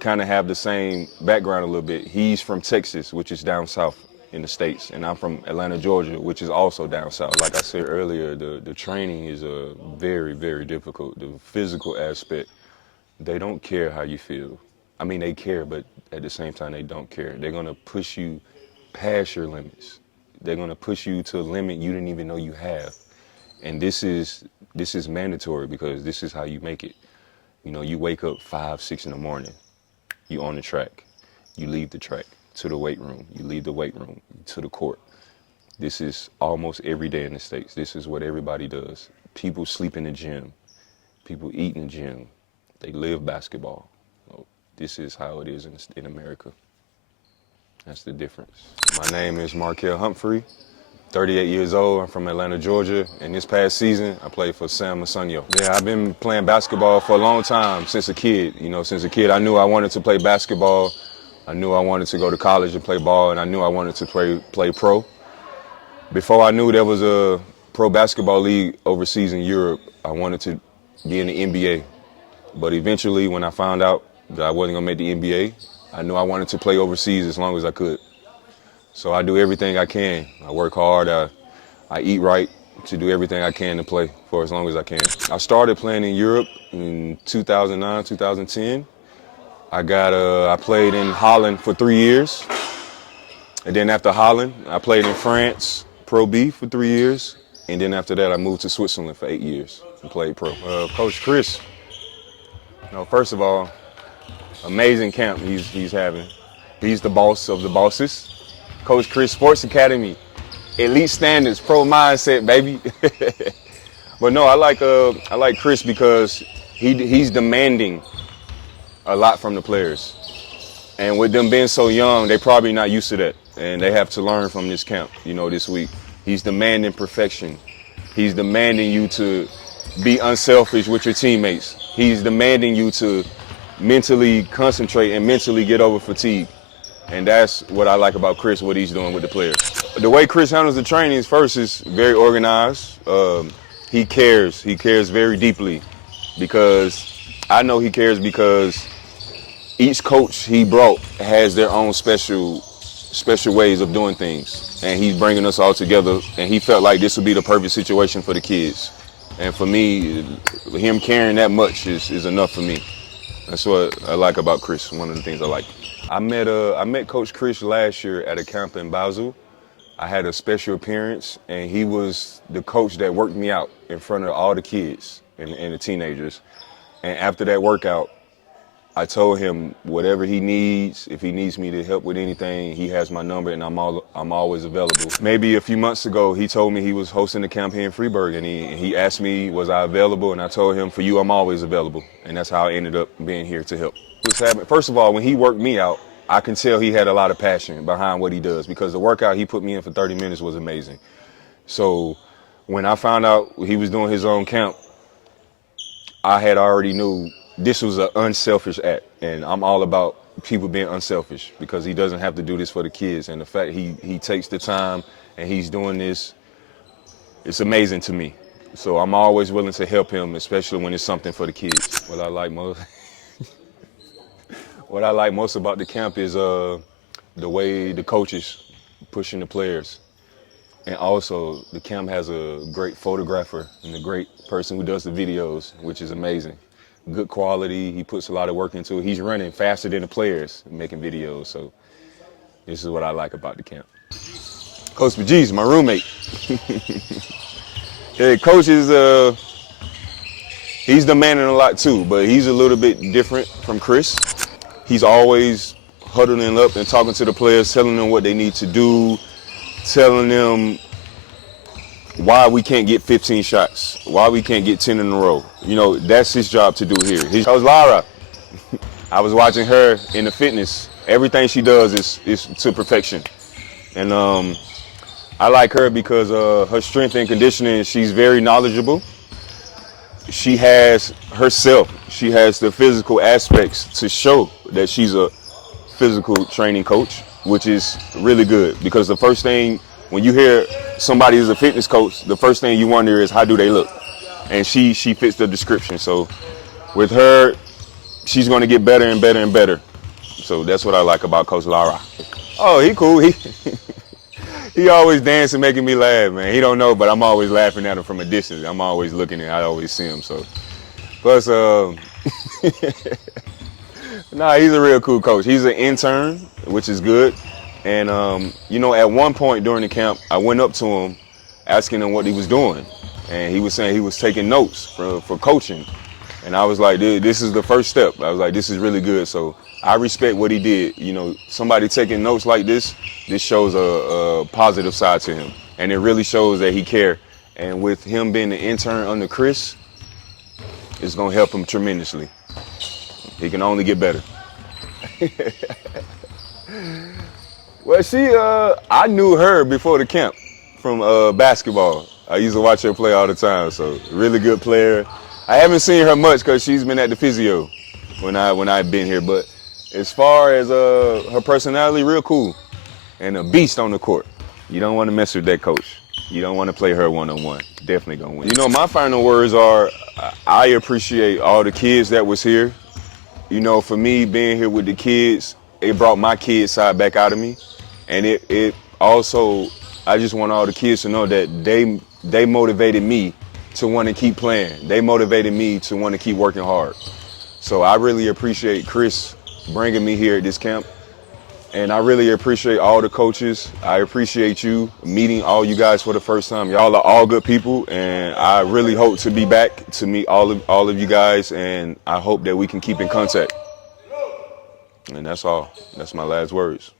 kind of have the same background a little bit. He's from Texas, which is down south in the States, and I'm from Atlanta, Georgia, which is also down south. Like I said earlier, the training is very, very difficult. The physical aspect, they don't care how you feel. I mean, they care, but at the same time, they don't care. They're gonna push you past your limits. They're gonna push you to a limit you didn't even know you have. And this is mandatory because this is how you make it. You know, you wake up 5, 6 in the morning, you on the track, you leave the track to the weight room, you leave the weight room to the court. This is almost every day in the States. This is what everybody does. People sleep in the gym, people eat in the gym, they live basketball. This is how it is in America. That's the difference. My name is Markel Humphrey, 38 years old. I'm from Atlanta, Georgia. And this past season, I played for Sam Masonio. Yeah, I've been playing basketball for a long time, since a kid. You know, since a kid, I knew I wanted to play basketball. I knew I wanted to go to college and play ball, and I knew I wanted to play pro. Before I knew there was a pro basketball league overseas in Europe, I wanted to be in the NBA. But eventually, when I found out that I wasn't gonna make the NBA, I knew I wanted to play overseas as long as I could. So I do everything I can. I work hard, I eat right to do everything I can to play for as long as I can. I started playing in Europe in 2009, 2010. I played in Holland for 3 years. And then after Holland, I played in France, Pro B for 3 years. And then after that, I moved to Switzerland for 8 years and played pro. Coach Chris, first of all, amazing camp he's having. He's the boss of the bosses. Coach Chris Sports Academy, elite standards, pro mindset, baby. But no, I like Chris because he's demanding a lot from the players. And with them being so young, they're probably not used to that. And they have to learn from this camp, this week. He's demanding perfection. He's demanding you to be unselfish with your teammates. He's demanding you to mentally concentrate and mentally get over fatigue. And that's what I like about Chris, what he's doing with the players. The way Chris handles the trainings first is very organized. He cares very deeply because I know he cares because each coach he brought has their own special ways of doing things. And he's bringing us all together, and he felt like this would be the perfect situation for the kids. And for me, him caring that much is enough for me. That's what I like about Chris, one of the things I like. I met Coach Chris last year at a camp in Basel. I had a special appearance, and he was the coach that worked me out in front of all the kids and the teenagers. And after that workout, I told him whatever he needs, if he needs me to help with anything, he has my number and I'm always available. Maybe a few months ago, he told me he was hosting a camp here in Freiburg, and he asked me, was I available? And I told him, for you, I'm always available. And that's how I ended up being here to help. First of all, when he worked me out, I can tell he had a lot of passion behind what he does because the workout he put me in for 30 minutes was amazing. So when I found out he was doing his own camp, I had already knew this was an unselfish act, and I'm all about people being unselfish because he doesn't have to do this for the kids. And the fact he takes the time and he's doing this, it's amazing to me. So I'm always willing to help him, especially when it's something for the kids. What I like most about the camp is the way the coaches pushing the players. And also, the camp has a great photographer and a great person who does the videos, which is amazing. Good quality, he puts a lot of work into it. He's running faster than the players making videos, so this is what I like about the camp. Coach Bajis, my roommate. Yeah, Coach is, he's demanding a lot too, but he's a little bit different from Chris. He's always huddling up and talking to the players, telling them what they need to do, telling them why we can't get 15 shots, why we can't get 10 in a row. That's his job to do here. Coach Lara, I was watching her in the fitness. Everything she does is to perfection. And I like her because her strength and conditioning, she's very knowledgeable. She has herself, she has the physical aspects to show that she's a physical training coach, which is really good because the first thing, when you hear somebody is a fitness coach, the first thing you wonder is how do they look? And she fits the description. So with her, she's going to get better and better and better. So that's what I like about Coach Lara. Oh, he cool. He always dancing, making me laugh, man. He don't know, but I'm always laughing at him from a distance. I'm always looking at. I always see him. So, plus, nah, he's a real cool coach. He's an intern, which is good. And you know, at one point during the camp, I went up to him, asking him what he was doing, and he was saying he was taking notes for coaching. And I was like, this is the first step. I was like, this is really good. So I respect what he did. You know, somebody taking notes like this shows a positive side to him. And it really shows that he cares. And with him being the intern under Chris, it's going to help him tremendously. He can only get better. Well, I knew her before the camp from basketball. I used to watch her play all the time. So really good player. I haven't seen her much because she's been at the physio when I've been here. But as far as her personality, real cool. And a beast on the court. You don't want to mess with that coach. You don't want to play her one-on-one. Definitely going to win. You know, my final words are, I appreciate all the kids that was here. You know, for me, being here with the kids, it brought my kid side back out of me. And it also, I just want all the kids to know that they motivated me to want to keep playing. They motivated me to want to keep working hard. So I really appreciate Chris bringing me here at this camp. And I really appreciate all the coaches. I appreciate you meeting all you guys for the first time. Y'all are all good people, and I really hope to be back to meet all of you guys, and I hope that we can keep in contact. And that's all. That's my last words.